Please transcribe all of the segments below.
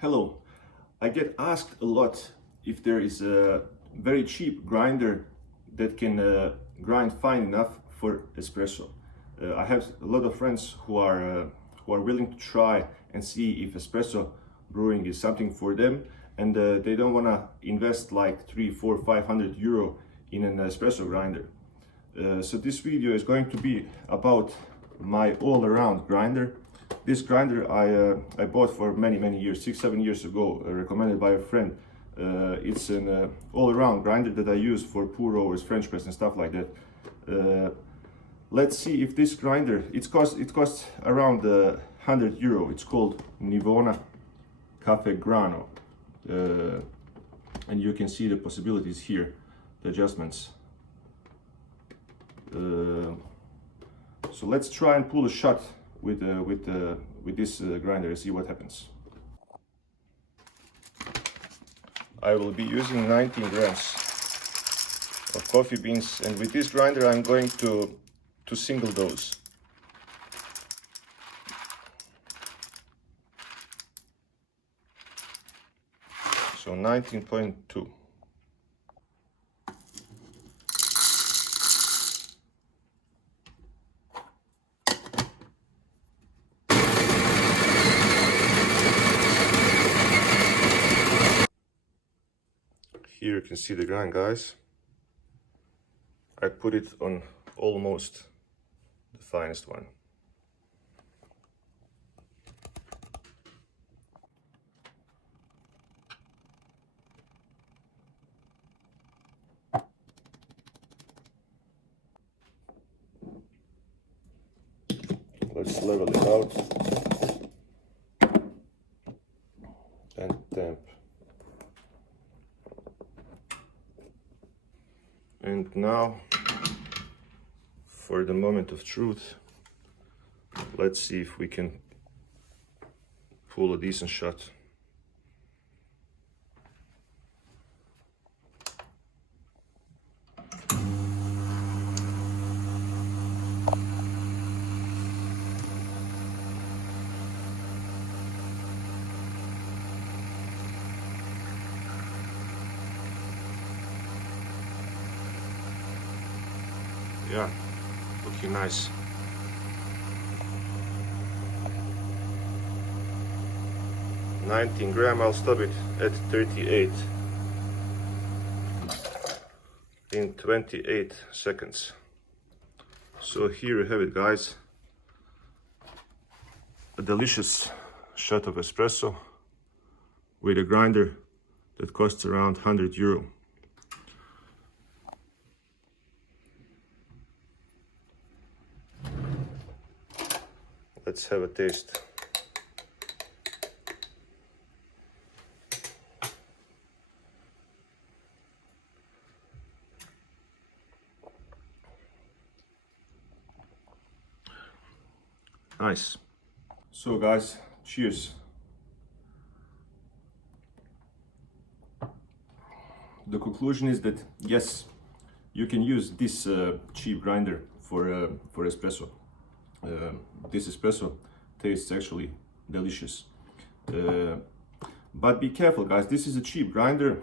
Hello, I get asked a lot if there is a very cheap grinder that can grind fine enough for espresso. I have a lot of friends who are willing to try and see if espresso brewing is something for them, and they don't want to invest like 3, 4, 500 euro in an espresso grinder. So this video is going to be about my all-around grinder. This grinder I bought for many years, 6-7 years ago, recommended by a friend. It's an all-around grinder that I use for pour overs, French press and stuff like that. Let's see if this grinder, it costs around 100 euro. It's called Nivona Cafe Grano, and you can see the possibilities here, the adjustments. So let's try and pull a shot with this grinder and see what happens. I will be using 19 grams of coffee beans, and with this grinder I'm going to single dose. So 19.2. Here you can see the grind, guys. I put it on almost the finest one. Let's level it out and tamp. And now, for the moment of truth, let's see if we can pull a decent shot. Yeah, looking nice. $19 I'll stop it at 38 in 28 seconds. So here you have it, guys. A delicious shot of espresso with a grinder that costs around 100 euro. Let's have a taste. Nice. So guys, cheers. The conclusion is that yes, you can use this cheap grinder for espresso. This espresso tastes actually delicious, but be careful, guys. This is a cheap grinder.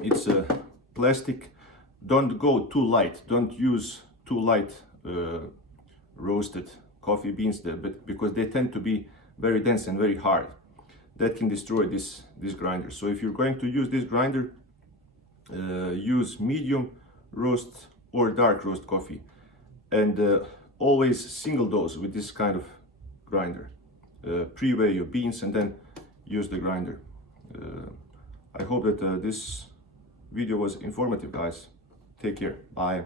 It's a plastic. Don't go too light. Don't use too light roasted coffee beans there, because they tend to be very dense and very hard. That can destroy this grinder. So if you're going to use this grinder, use medium roast or dark roast coffee, and always single dose with this kind of grinder. Pre-weigh your beans and then use the grinder. I hope that this video was informative, guys. Take care. Bye.